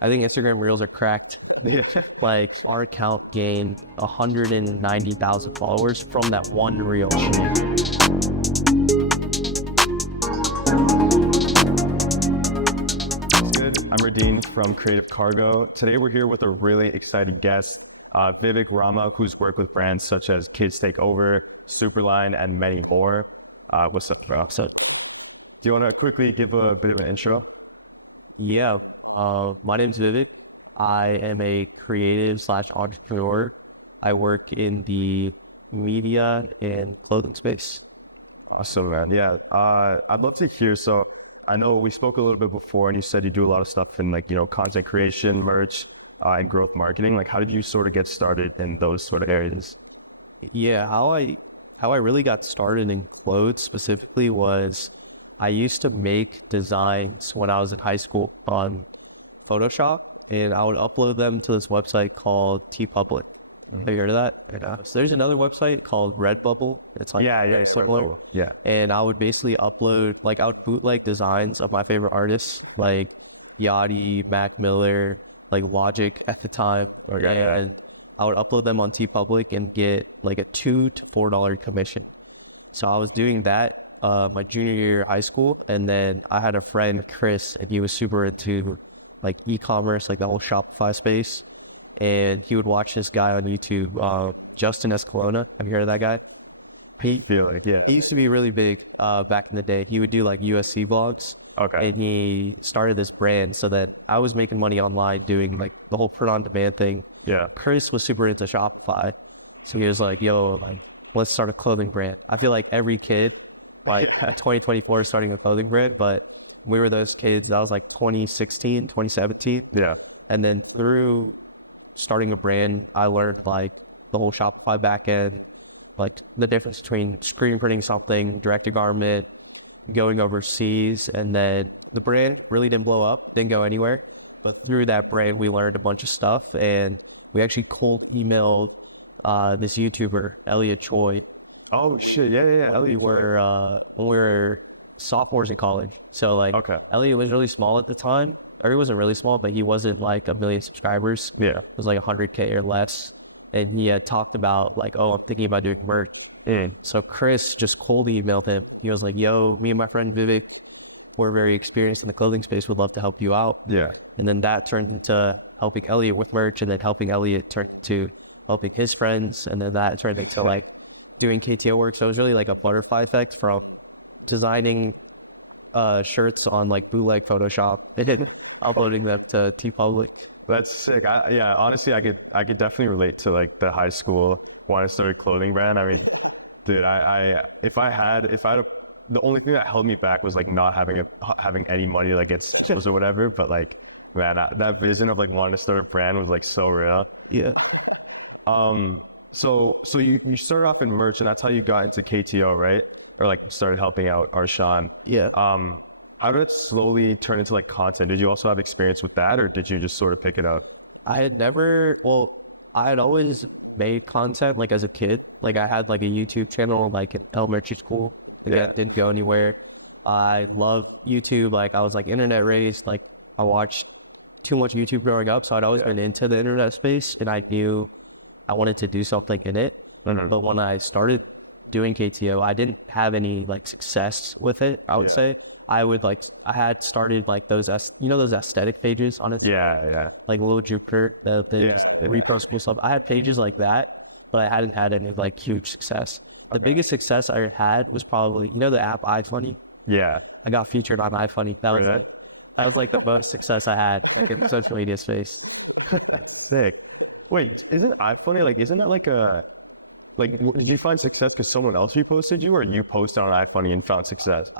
I think Instagram Reels are cracked. Yeah. Like our account gained 190,000 followers from that one reel shoot. I'm Radine from CreativeCargo. Today we're here with a really exciting guest, Vivek Rama, who's worked with brands such as KidsTakeOver, Superline, and many more. What's up, bro? So Do you want to quickly give a bit of an intro? yeah, my name's Vivek. I am a creative / entrepreneur. I work in the media and clothing space. Awesome, man. Yeah, I'd love to hear. So I know we spoke a little bit before, and you said you do a lot of stuff in content creation, merch, and growth marketing. Like, how did you sort of get started in those sort of areas? Yeah, how I really got started in clothes specifically was I used to make designs when I was in high school on Photoshop, and I would upload them to this website called TeePublic. Have you heard of that? So there's another website called Redbubble. It's like It's similar. Yeah. And I would basically upload, like I would bootleg designs of my favorite artists, like Yachty, Mac Miller, like Logic at the time. Okay. And I would upload them on TeePublic and get like a $2 to $4 commission. So I was doing that my junior year of high school, and then I had a friend, Chris, and he was super into like e-commerce, like the whole Shopify space. And he would watch this guy on YouTube, Justin Escalona. Have you heard of that guy? He used to be really big back in the day. He would do like USC vlogs. Okay. And he started this brand so that I was making money online doing like the whole print on demand thing. Yeah. Chris was super into Shopify. So he was like, yo, like, let's start a clothing brand. I feel like every kid, like 2024 is starting a clothing brand, but we were those kids. That was like 2016, 2017. Yeah. And then through starting a brand, I learned like the whole Shopify backend, like the difference between screen printing something, direct to garment, going overseas, and then the brand really didn't blow up, didn't go anywhere. But through that brand, we learned a bunch of stuff, and we actually cold emailed this YouTuber, Elliot Choi. Oh shit! Yeah. We were when we were sophomores in college. So like, Okay. Elliot was really small at the time. Or he wasn't really small, but he wasn't like 1 million subscribers. Yeah. It was like 100K or less. And he had talked about like, oh, I'm thinking about doing merch. And so Chris just cold emailed him. He was like, yo, me and my friend Vivek, we're very experienced in the clothing space. Would love to help you out. Yeah. And then that turned into helping Elliot with merch, and then helping Elliot turned into helping his friends. And then that turned into like doing KTO work. So it was really like a butterfly effect from designing shirts on like bootleg Photoshop and uploading them to TeePublic. That's sick. Honestly, I could definitely relate to like the high school when I started clothing brand. I mean, dude, if I had the only thing that held me back was like not having any money like get sales or whatever. But like, man, that vision of like wanting to start a brand was like so real. Yeah. So you started off in merch, and that's how you got into KTO, right? Or like started helping out Arshan. Yeah. How did it slowly turn into like content? Did you also have experience with that, or did you just sort of pick it up? I had always made content like as a kid. Like I had like a YouTube channel like in elementary school. That didn't go anywhere. I love YouTube. Like I was like internet raised. Like I watched too much YouTube growing up. So I'd always been into the internet space, and I knew I wanted to do something in it. But when I started doing KTO, I didn't have any like success with it, I would say. I had started like those aesthetic pages on it. Yeah. Like Little Jupiter, the repro school stuff. I had pages like that, but I hadn't had any like huge success. The biggest success I had was probably, the app iFunny. Yeah. I got featured on iFunny. That was like the most success I had in the social media space. That's sick. Wait, isn't iFunny isn't that did you find success because someone else reposted you, or you posted on iFunny and found success?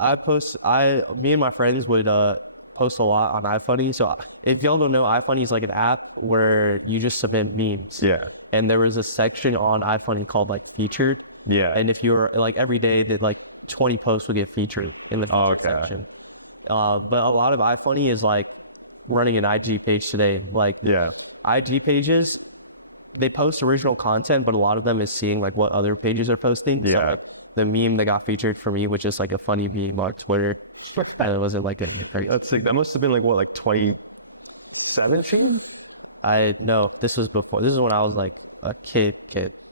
Me and my friends would post a lot on iFunny. So if y'all don't know, iFunny is like an app where you just submit memes. Yeah. And there was a section on iFunny called like featured. Yeah. And if you were like every day, like 20 posts would get featured in the section. But a lot of iFunny is like running an IG page today. Like IG pages, they post original content, but a lot of them is seeing like what other pages are posting. Yeah. Like, the meme that got featured for me, which is like a funny meme on Twitter. And it wasn't like that's like, that must have been like what, like 20 17? No, this was before. This is when I was like a kid.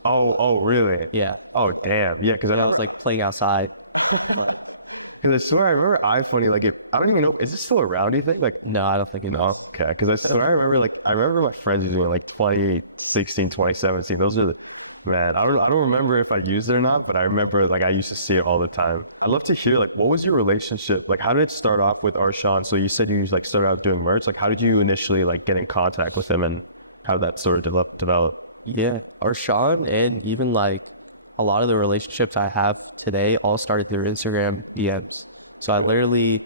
Oh, really? Yeah. Oh, damn. Yeah, because When I was like playing outside. I swear I remember iPhone, like, I don't even know, is it still around, do you think? Like, No, I don't think it. no? Okay, because I swear I remember, like, I remember my friends using it, like, 2016, 2017. Those are the, man, I don't remember if I used it or not, but I remember, like, I used to see it all the time. I'd love to hear, like, what was your relationship? Like, how did it start off with Arshan? So you said you, like, started out doing merch. Like, how did you initially, like, get in contact with him and how that sort of develop? Yeah, Arshan and even like a lot of the relationships I have today all started through Instagram DMs. So I literally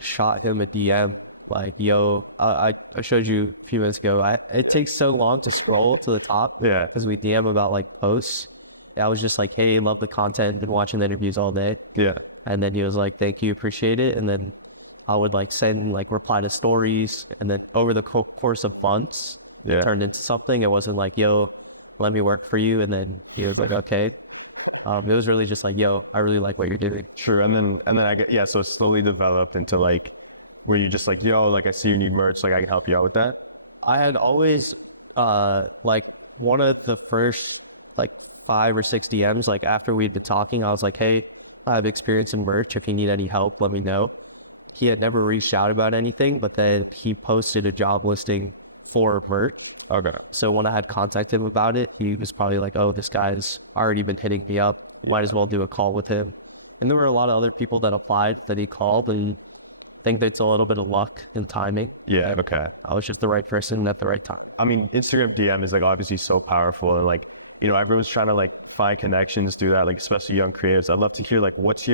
shot him a DM like, "Yo, I showed you a few minutes ago. It takes so long to scroll to the top Yeah. because we DM about like posts. I was just like, hey, love the content, been watching the interviews all day." Yeah. And then he was like, "Thank you, appreciate it." And then I would like send like reply to stories, and then over the course of months, it Yeah. turned into something. It wasn't like, "Yo, let me work for you," and then he was like, "Okay." It was really just like, "Yo, I really like what you're doing." Sure. And then I get, yeah, so it slowly developed into like, where you just like, yo, like, I see you need merch, like, I can help you out with that. I had always, like one of the first like 5 or 6 DMs, like after we'd been talking, I was like, "Hey, I have experience in merch. If you need any help, let me know." He had never reached out about anything, but then he posted a job listing for merch. Okay. So when I had contacted him about it, he was probably like, "Oh, this guy's already been hitting me up. Might as well do a call with him." And there were a lot of other people that applied that he called, and I think that's a little bit of luck and timing. Yeah. Okay. I was just the right person at the right time. I mean, Instagram DM is like obviously so powerful, and like, you know, everyone's trying to like find connections, do that, like especially young creatives. I'd love to hear like what are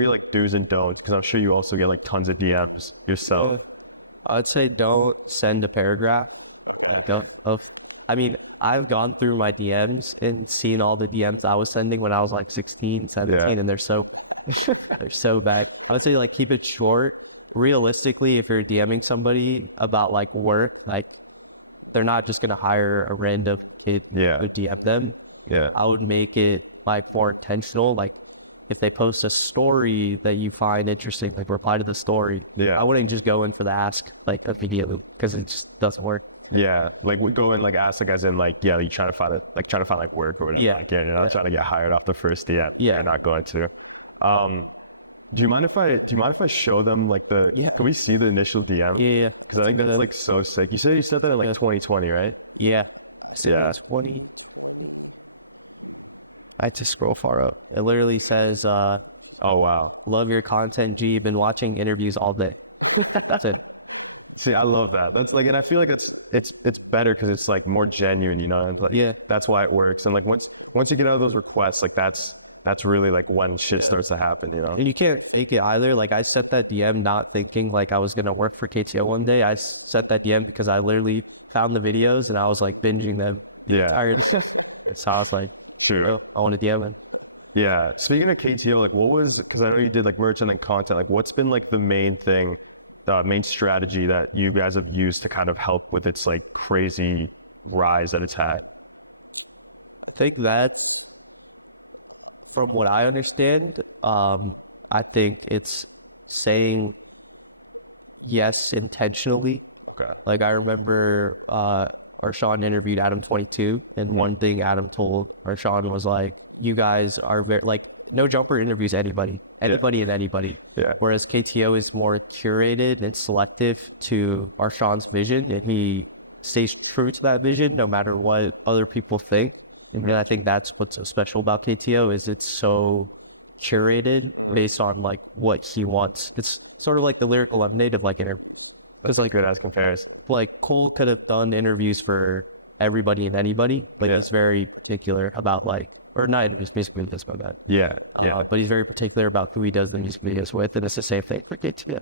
your like do's and don'ts? Because I'm sure you also get like tons of DMs yourself. I'd say don't send a paragraph. I mean, I've gone through my DMs and seen all the DMs I was sending when I was like 16, 17, and they're so bad. I would say like keep it short. Realistically, if you're DMing somebody about like work, like they're not just gonna hire a random kid to DM them. Yeah. I would make it like more intentional. Like if they post a story that you find interesting, like reply to the story. Yeah. I wouldn't just go in for the ask like immediately because it just doesn't work. Yeah. Like we go and like ask like as in like, yeah, you trying to find like work or Yeah. like, yeah, you're not trying to get hired off the first DM. Yeah. You're not going to. Do you mind if I show them like the, Yeah. Can we see the initial DM? Yeah. Because I think that's like so sick. You said that in like 2020, right? Yeah. Yeah. 20. I had to scroll far up. It literally says, Oh, wow. "Love your content, G. Been watching interviews all day." That's it. See, I love that. That's like, and I feel like it's better because it's like more genuine, you know? Like, Yeah. that's why it works. And like once you get out of those requests, like that's really like when shit starts to happen, you know? And you can't make it either. Like I sent that DM not thinking like I was going to work for KTO one day. I sent that DM because I literally found the videos and I was like binging them. Yeah. It's how I was like, Sure. "Oh, I want to DM it." Yeah. Speaking of KTO, like because I know you did like merch and then content, like what's been like the main strategy that you guys have used to kind of help with its like crazy rise that it's had? I think that from what I understand, I think it's saying yes intentionally. Okay. Like I remember Arshan interviewed Adam 22, and one thing Adam told Arshan was like, "You guys are very like No Jumper interviews anybody and anybody." Yeah. Whereas KTO is more curated and selective to Arshan's vision, and he stays true to that vision no matter what other people think. And I think that's what's so special about KTO is it's so curated based on like what he wants. It's sort of like the Lyrical Lemonade of like interviews. That's like good as comparison. Like Cole could have done interviews for everybody and anybody, but it's very particular about like, or not just basically this my bad. Yeah. But he's very particular about who he does the music videos with, and it's the same thing for KTO.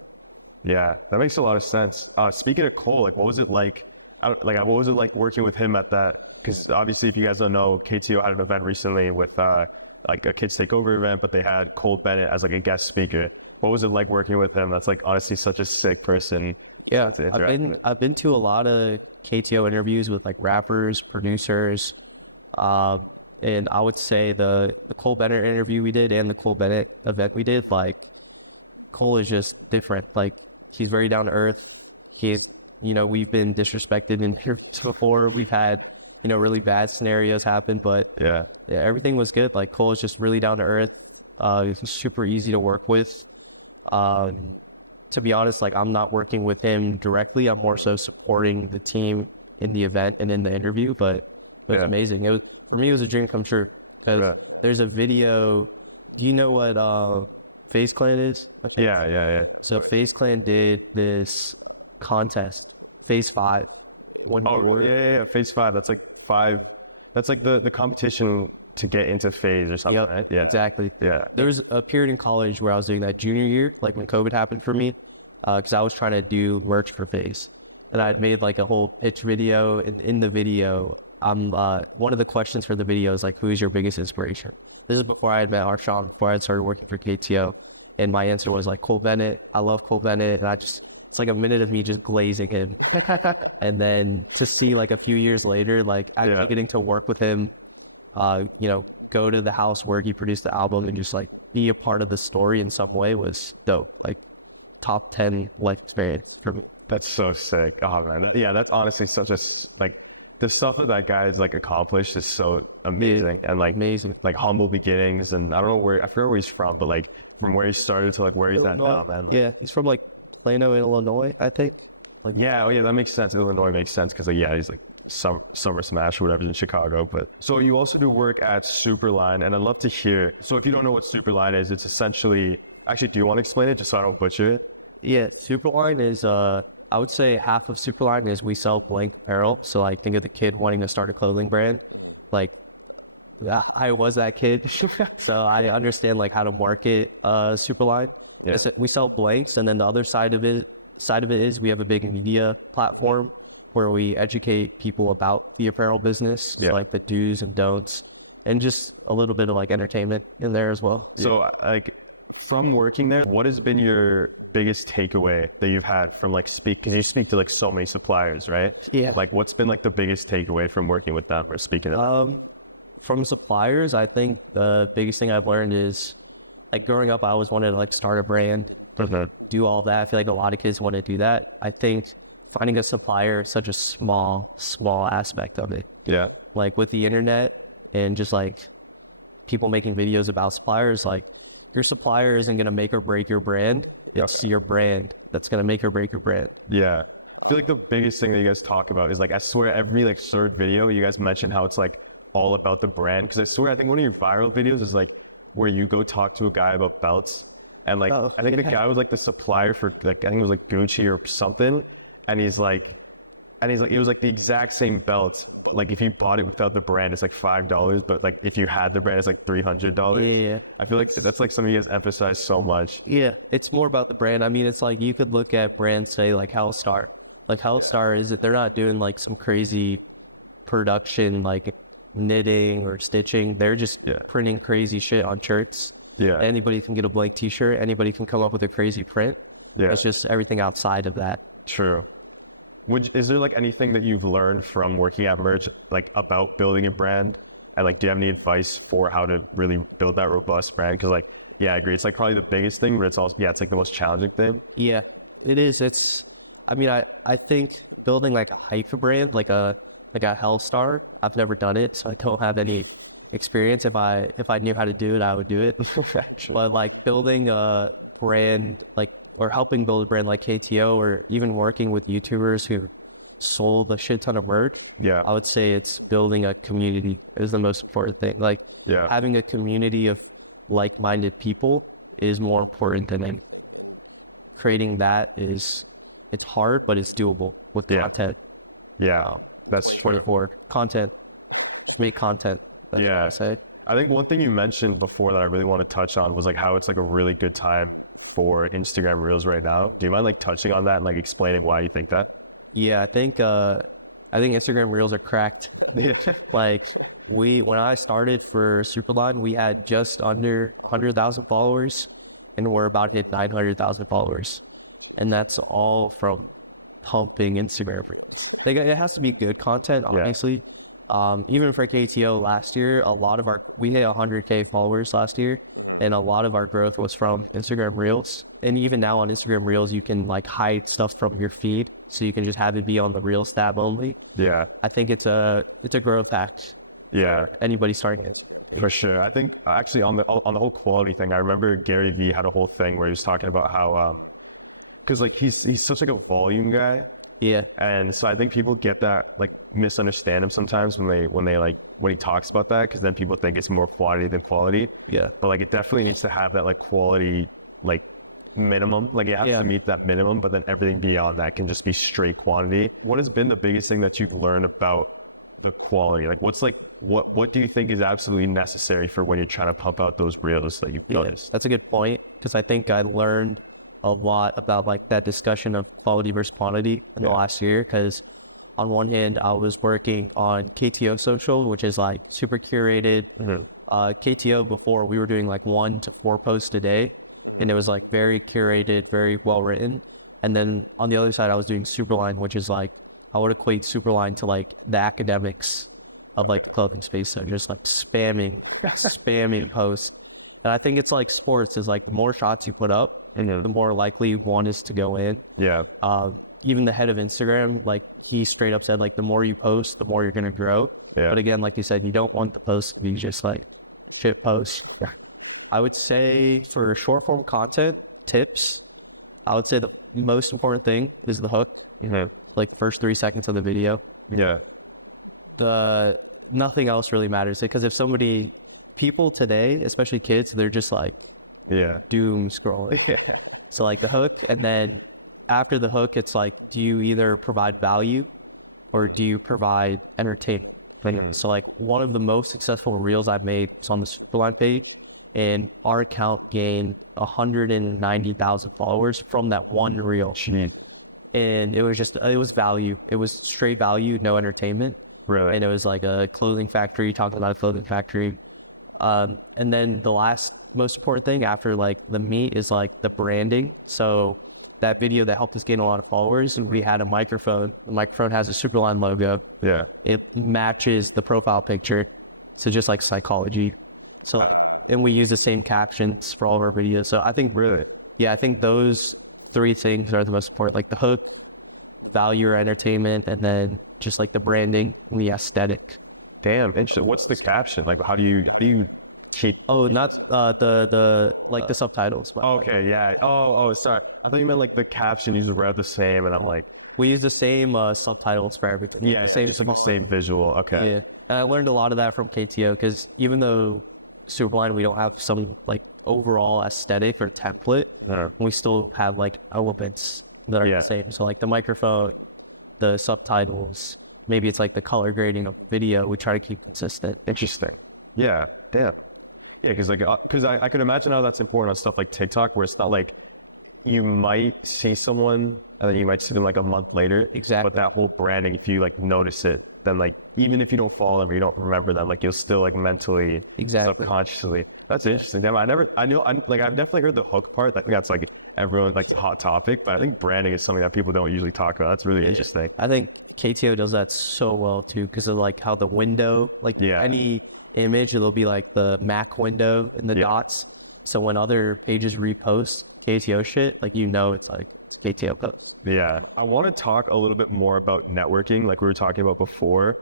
Yeah, that makes a lot of sense. Speaking of Cole, like what was it like? What was it like working with him at that? Because obviously, if you guys don't know, KTO had an event recently with like a KidsTakeOver event, but they had Cole Bennett as like a guest speaker. What was it like working with him? That's like honestly such a sick person. Yeah, I've been to a lot of KTO interviews with like rappers, producers, and I would say the Cole Bennett interview we did and the Cole Bennett event we did, like Cole is just different. Like he's very down to earth. He's you know, we've been disrespected in interviews before. We've had, you know, really bad scenarios happen, but yeah, everything was good. Like Cole is just really down to earth. He's super easy to work with. To be honest, like I'm not working with him directly. I'm more so supporting the team in the event and in the interview, but it was amazing. For me, it was a dream come true. There's a video. Do you know what FaZe Clan is? Yeah. So FaZe Clan did this contest, FaZe 5. FaZe 5. That's like 5. That's like the competition to get into FaZe or something, right? Yeah, exactly. Yeah. There was a period in college where I was doing that junior year, like when COVID happened for me, because I was trying to do merch for FaZe. And I had made like a whole pitch video, and in the video, one of the questions for the video is like, who is your biggest inspiration? This is before I had met Arshan, before I had started working for KTO. And my answer was like Cole Bennett. I love Cole Bennett. And it's like a minute of me just glazing him. And then to see like a few years later, like actually getting to work with him, you know, go to the house where he produced the album and just like be a part of the story in some way was dope. Like top 10 life experience for me. That's so sick. Oh man. Yeah, that's honestly such a, like, the stuff that guy's like accomplished is so amazing and like amazing, like humble beginnings. And I forget where he's from, but like from where he started to like where he's at now, man. Yeah, he's from like Plano, Illinois, I think. Like, that makes sense. Illinois makes sense because like he's like Summer Smash or whatever in Chicago. But so you also do work at Superline, and I'd love to hear. So if you don't know what Superline is, it's essentially, actually, do you want to explain it just so I don't butcher it? Yeah, Superline is I would say half of Superline is we sell blank apparel. So like think of the kid wanting to start a clothing brand. Like I was that kid. So I understand like how to market Superline. Yeah. We sell blanks, and then the other side of it is we have a big media platform where we educate people about the apparel business, like the do's and don'ts, and just a little bit of like entertainment in there as well. So like from working there, what has been your biggest takeaway that you've had from like because you speak to like so many suppliers, right? Yeah. Like what's been like the biggest takeaway from working with them or speaking to them? From suppliers, I think the biggest thing I've learned is like growing up, I always wanted to like start a brand, do all that. I feel like a lot of kids want to do that. I think finding a supplier is such a small aspect of it. Yeah. Like with the internet and just like people making videos about suppliers, like your supplier isn't going to make or break your brand. It's your brand that's going to make or break your brand. Yeah. I feel like the biggest thing that you guys talk about is like, I swear every like third video, you guys mention how it's like all about the brand. Cause I swear, I think one of your viral videos is like where you go talk to a guy about belts. And like, I think the guy was like the supplier for like, I think it was like Gucci or something. And he's like, it was like the exact same belt. Like if you bought it without the brand, it's like $5. But like if you had the brand, it's like $300. Yeah. I feel like that's like something you guys emphasize so much. Yeah. It's more about the brand. I mean, it's like you could look at brands, say like Hellstar. Like Hellstar is that they're not doing like some crazy production, like knitting or stitching. They're just printing crazy shit on shirts. Yeah. Anybody can get a blank t-shirt. Anybody can come up with a crazy print. Yeah. It's just everything outside of that. True. Is there like anything that you've learned from working at merch, like about building a brand? And like, do you have any advice for how to really build that robust brand? Because like, I agree. It's like probably the biggest thing, but it's also, it's like the most challenging thing. Yeah, it is. I mean, I think building like a hyphen brand, like a Hellstar, I've never done it, so I don't have any experience. If I knew how to do it, I would do it. But like building a brand, like, or helping build a brand like KTO, or even working with YouTubers who sold a shit ton of merch, I would say it's building a community is the most important thing. Like having a community of like-minded people is more important than creating that. It's hard, but it's doable with content. Yeah, that's true. Content, make content. I think one thing you mentioned before that I really want to touch on was like how it's like a really good time for Instagram Reels right now. Do you mind like touching on that and like explaining why you think that? Yeah, I think Instagram Reels are cracked. Like when I started for Superline, we had just under 100,000 followers, and we're about to hit 900,000 followers, and that's all from pumping Instagram Reels. Like it has to be good content, honestly. Even for KTO last year, we hit 100K followers last year. And a lot of our growth was from Instagram Reels. And even now on Instagram Reels, you can like hide stuff from your feed. so you can just have it be on the Reels tab only. Yeah. I think it's a growth hack. Yeah. Anybody starting it. For sure. I think actually on the whole quality thing, I remember Gary Vee had a whole thing where he was talking about how because like he's such like a volume guy. Yeah. And so I think people get that, like, misunderstand him sometimes when he talks about that, because then people think it's more quantity than quality. Yeah. But like it definitely needs to have that like quality like minimum. Like you have to meet that minimum, but then everything beyond that can just be straight quantity. What has been the biggest thing that you've learned about the quality? Like what do you think is absolutely necessary for when you're trying to pump out those reels that you've noticed? That's a good point, because I think I learned a lot about like that discussion of quality versus quantity in the last year, because on one hand I was working on KTO social, which is like super curated. KTO before, we were doing like 1 to 4 posts a day, and it was like very curated, very well written. And then on the other side I was doing Superline, which is like, I would equate Superline to like the academics of like the clothing space. So just like spamming posts. And I think it's like sports, is like more shots you put up, and the more likely one is to go in. Yeah. Even the head of Instagram, like he straight up said, like the more you post, the more you're going to grow. Yeah. But again, like you said, you don't want the post to be just like shit posts. I would say for short form content tips, I would say the most important thing is the hook. Like first 3 seconds of the video. Yeah. Nothing else really matters, because if people today, especially kids, they're just like doom scrolling. So like the hook, and then after the hook, it's like, do you either provide value or do you provide entertainment? So like one of the most successful reels I've made is on the Superline page, and our account gained 190,000 followers from that one reel. And it was value. It was straight value, no entertainment. Really? And it was like a clothing factory, talking about a clothing factory. And then the last most important thing after like the meat is like the branding. So that video that helped us gain a lot of followers, and we had a microphone. The microphone has a Superline logo. Yeah. It matches the profile picture. So just like psychology. So, and we use the same captions for all of our videos. So I think I think those 3 things are the most important, like the hook, value or entertainment, and then just like the branding and the aesthetic. Damn, interesting. What's the caption? Like, how do you shape? Oh, not the subtitles. Okay, yeah. Oh, sorry. I thought you meant like the caption usually read the same, and I'm like, we use the same subtitles for everything. Yeah, same visual. Okay. Yeah, and I learned a lot of that from KTO, because even though Superline, we don't have some like overall aesthetic or template, we still have like elements that are the same. So like the microphone, the subtitles, maybe it's like the color grading of video, we try to keep consistent. Interesting. Yeah. Damn. Yeah, because I could imagine how that's important on stuff like TikTok, where it's not like you might see someone and then you might see them like a month later. Exactly. But that whole branding, if you like notice it, then like even if you don't follow them or you don't remember them, like you'll still like mentally, subconsciously. That's interesting. Damn, I've definitely heard the hook part. I think that's like everyone's like hot topic, but I think branding is something that people don't usually talk about. That's really interesting. I think KTO does that so well too, because of like how the window, like any image, it'll be like the Mac window and the dots. So when other pages repost KTO shit, like it's like KTO hook. Yeah. I want to talk a little bit more about networking, like we were talking about before.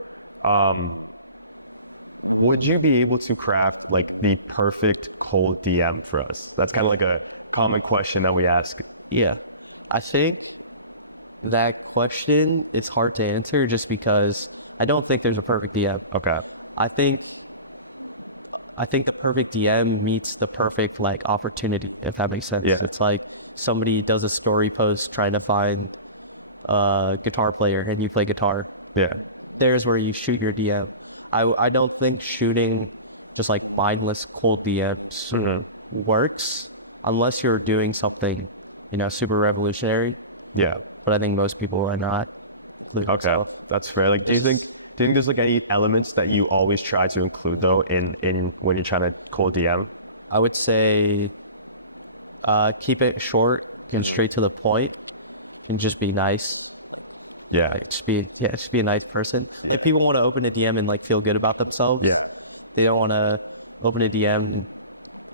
Would you be able to craft like the perfect cold DM for us? That's kind of like a common question that we ask. Yeah. I think that question, it's hard to answer, just because I don't think there's a perfect DM. Okay. I think the perfect DM meets the perfect like opportunity, if that makes sense. Yeah. It's like somebody does a story post trying to find a guitar player, and you play guitar. Yeah. There's where you shoot your DM. I don't think shooting just like mindless cold DMs works unless you're doing something, super revolutionary. Yeah. But I think most people are not. Okay. So, that's fair. Like, do you think there's like any elements that you always try to include though in when you're trying to cold DM? I would say keep it short and straight to the point, and just be nice. Yeah. Like, just be a nice person. Yeah. If people want to open a DM and like feel good about themselves, they don't want to open a DM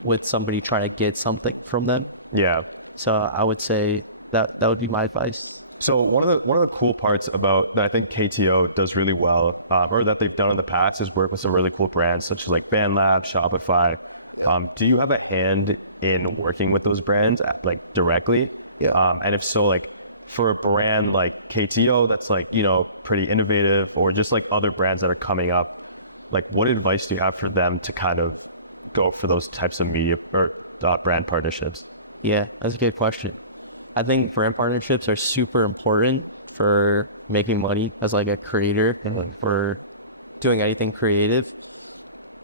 with somebody trying to get something from them. Yeah. So I would say that would be my advice. So one of the cool parts about that I think KTO does really well, or that they've done in the past, is work with some really cool brands such as like Bandlab, Shopify. Do you have a hand in working with those brands like directly? Yeah. And if so, like for a brand like KTO that's like, you know, pretty innovative, or just like other brands that are coming up, like what advice do you have for them to kind of go for those types of media or brand partnerships? Yeah, that's a good question. I think brand partnerships are super important for making money as like a creator and like for doing anything creative.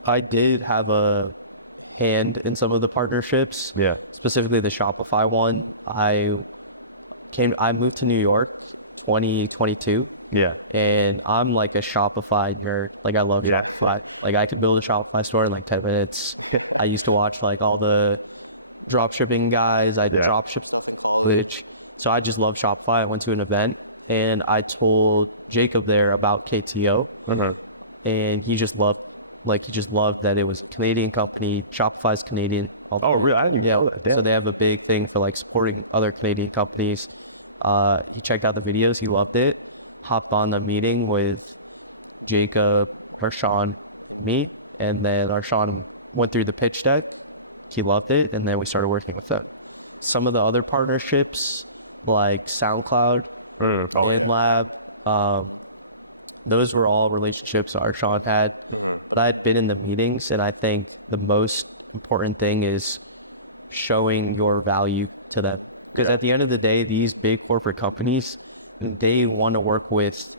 I did have a hand in some of the partnerships, Yeah. specifically the Shopify one. I moved to New York 2022, Yeah. and I'm like a Shopify nerd. Like I love Yeah. Shopify. Like I could build a Shopify store in like 10 minutes. I used to watch like all the drop shipping guys. I drop ship footage. So I just love Shopify. I went to an event and I told Jacob there about KTO, and he just loved that it was a Canadian company. Shopify's Canadian. Oh, really? I didn't even know that. So they have a big thing for like supporting other Canadian companies. He checked out the videos. He loved it. Hopped on a meeting with Jacob, Arshan, me, and then Arshan went through the pitch deck. He loved it, and then we started working with them. Some of the other partnerships, like SoundCloud, Bandlab, those were all relationships Arshan had. I'd been in the meetings, and I think the most important thing is showing your value to them. Because at the end of the day, these big corporate companies, they want to work with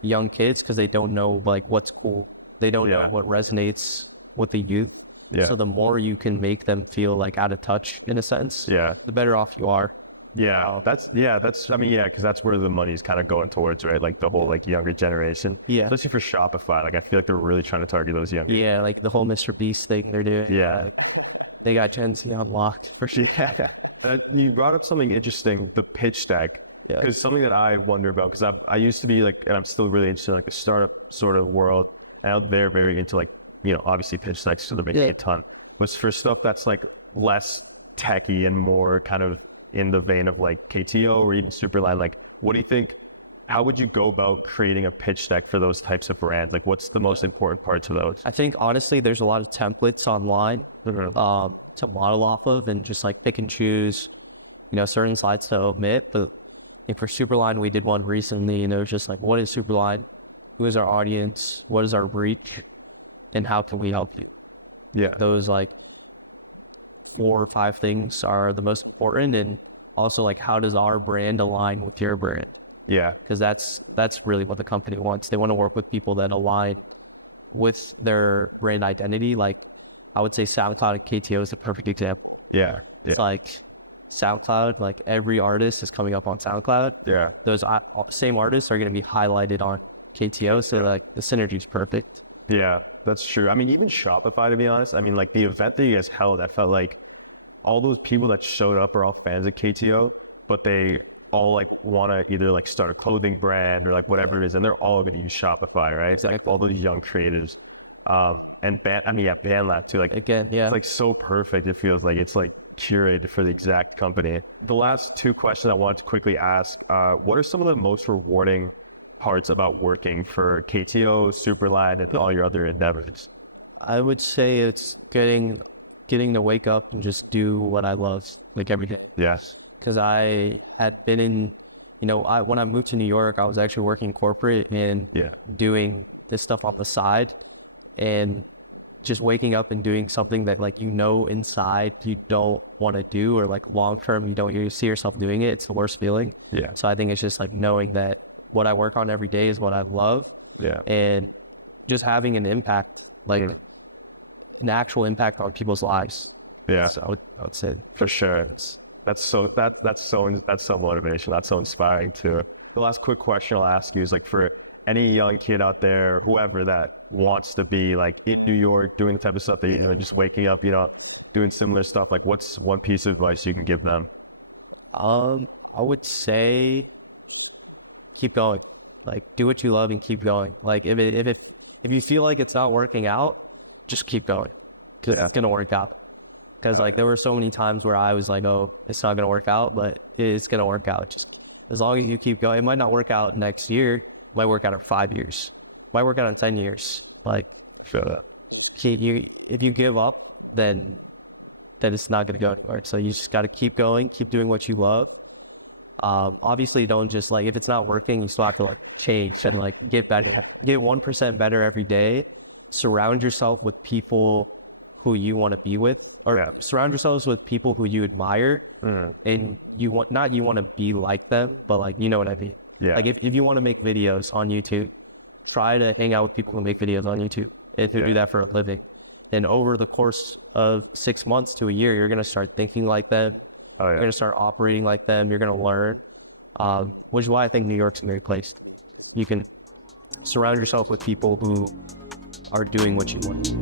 young kids because they don't know like what's cool. They don't know what resonates with the youth. Yeah. So the more you can make them feel like out of touch in a sense, the better off you are. Because that's where the money's kind of going towards, right? Like the whole like younger generation. Yeah. Especially for Shopify. Like I feel like they're really trying to target those young. Yeah, like the whole Mr. Beast thing they're doing. Yeah. They got Gen Z unlocked for sure. Yeah. You brought up something interesting, the pitch deck. Yeah. Because something that I wonder about, because I used to be like, and I'm still really interested in like the startup sort of world. And they're very into like, you know, obviously pitch decks, so they're making a ton. But for stuff that's like less techy and more kind of in the vein of like KTO or even Superline, like what do you think? How would you go about creating a pitch deck for those types of brand? Like what's the most important parts of those? I think honestly, there's a lot of templates online to model off of and just like pick and choose, you know, certain slides to omit. But for Superline, we did one recently, and it was just like, what is Superline? Who is our audience? What is our reach? And how can we help you? Yeah. Those like 4 or 5 things are the most important. And also like, how does our brand align with your brand? Yeah. Because that's really what the company wants. They want to work with people that align with their brand identity. Like I would say SoundCloud and KTO is a perfect example. Yeah. Like SoundCloud, like every artist is coming up on SoundCloud. Yeah. Those same artists are going to be highlighted on KTO. So like the synergy is perfect. Yeah, that's true. I mean, even Shopify, to be honest, I mean, like the event that you guys held, I felt like all those people that showed up are all fans of KTO, but they all like want to either like start a clothing brand or like whatever it is, and they're all going to use Shopify, right? Exactly. All those young creatives. And Bandlab too. Like again, like so perfect. It feels like it's like curated for the exact company. The last 2 questions I wanted to quickly ask: what are some of the most rewarding parts about working for KTO, Superline, and all your other endeavors? I would say it's getting to wake up and just do what I love, like every day. Yes. Because I had been in, you know, when I moved to New York, I was actually working corporate and doing this stuff on the side, and just waking up and doing something that like, you know, inside you don't want to do, or like long term you see yourself doing it. It's the worst feeling. Yeah. So I think it's just like knowing that what I work on every day is what I love. Yeah. And just having an impact, like an actual impact on people's lives. Yeah. So I would say for sure. That's so motivation. That's so inspiring too. The last quick question I'll ask you is like, for any young kid out there, whoever that wants to be like in New York doing the type of stuff that, you know, just waking up, you know, doing similar stuff, like what's one piece of advice you can give them? I would say keep going. Like do what you love and keep going. Like if you feel like it's not working out, just keep going, because it's gonna work out. Because like there were so many times where I was like, oh, it's not gonna work out, but it's gonna work out. Just as long as you keep going, it might not work out next year. It might work out in 5 years. It might work out in 10 years. Like, if you give up, then it's not going to go anywhere. So you just got to keep going, keep doing what you love. Obviously, don't just like, if it's not working, you still have to like change and like get better, get 1% better every day. Surround yourself with people who you want to be with, or surround yourselves with people who you admire, and you want to be like them, but like, you know what I mean? Yeah. Like if you want to make videos on YouTube, try to hang out with people who make videos on YouTube. If you do that for a living, and over the course of 6 months to a year, you're going to start thinking like them. You're going to start operating like them. You're going to learn, which is why I think New York's a great place. You can surround yourself with people who are doing what you want.